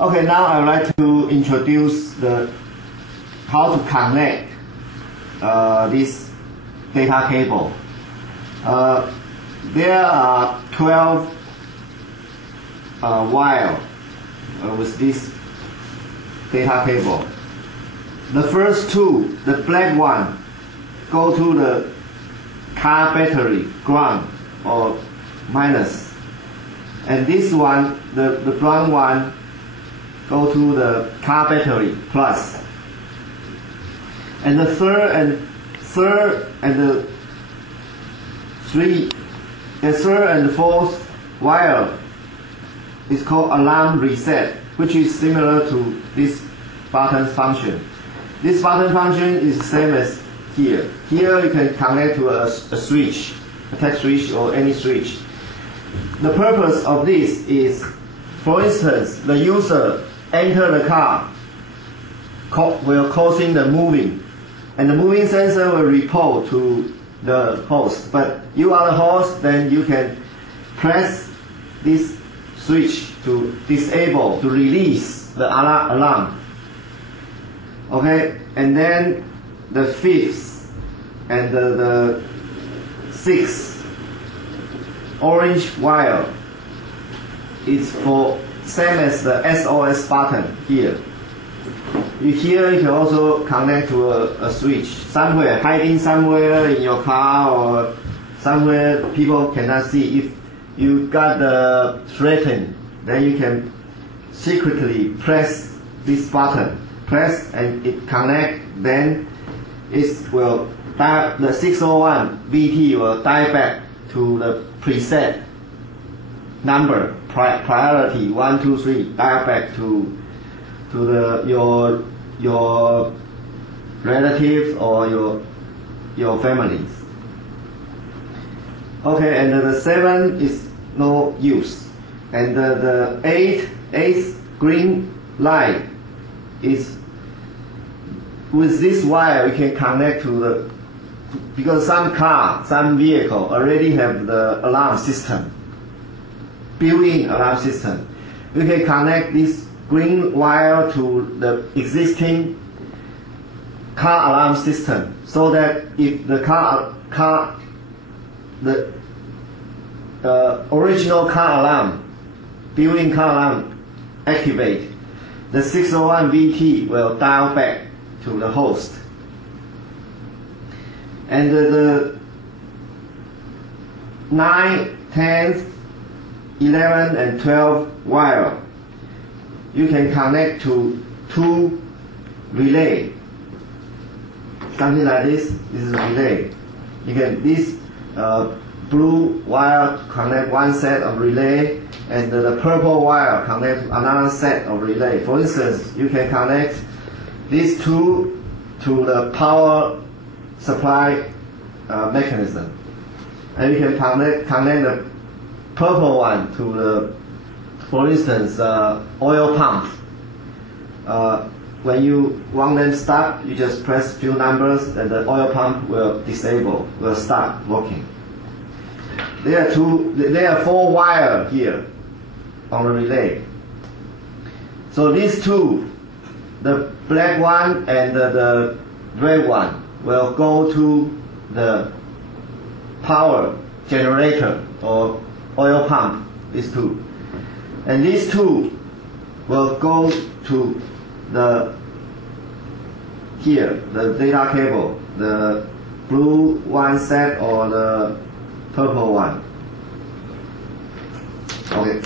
Okay, now I would like to introduce how to connect this data cable. There are 12 wires with this data cable. The first two, the black one, go to the car battery, ground or minus. And this one, the brown one, go to the car battery, plus. And the third and the fourth wire is called alarm reset, which is similar to this button function. This button function is the same as here. Here you can connect to a switch, a touch switch or any switch. The purpose of this is, for instance, the user enter the car, will causing the moving, and the moving sensor will report to the host. But you are the host, then you can press this switch to disable, to release the alarm. Okay, and then the fifth and the sixth orange wire is for same as the SOS button here. Here you can also connect to a switch somewhere, hiding somewhere in your car or somewhere people cannot see. If you got the threatened, then you can secretly press this button. Press and it connect, then it will the 601VT will die back to the preset number, priority 1, 2, 3, dial back to your relatives or your families. Okay, and the 7 is no use, and the 8th green light is with this wire we can connect to the, because some vehicle already have the alarm system, built-in alarm system. We can connect this green wire to the existing car alarm system, so that if the original car alarm, built-in car alarm activate, the 601VT will dial back to the host. And the 9, 10, 11 and 12 wire, you can connect to 2 relay, something like this. This is a relay. You can this blue wire connect one set of relay, and the purple wire connect another set of relay. For instance, you can connect these two to the power supply mechanism, and you can connect the purple one to the, for instance, oil pump. When you want them stop, you just press few numbers, and the oil pump will disable, will start working. There are 4 wires here on the relay. So these two, the black one and the red one, will go to the power generator or oil pump, these two. And these two will go to the data cable, the blue one set or the purple one. Okay.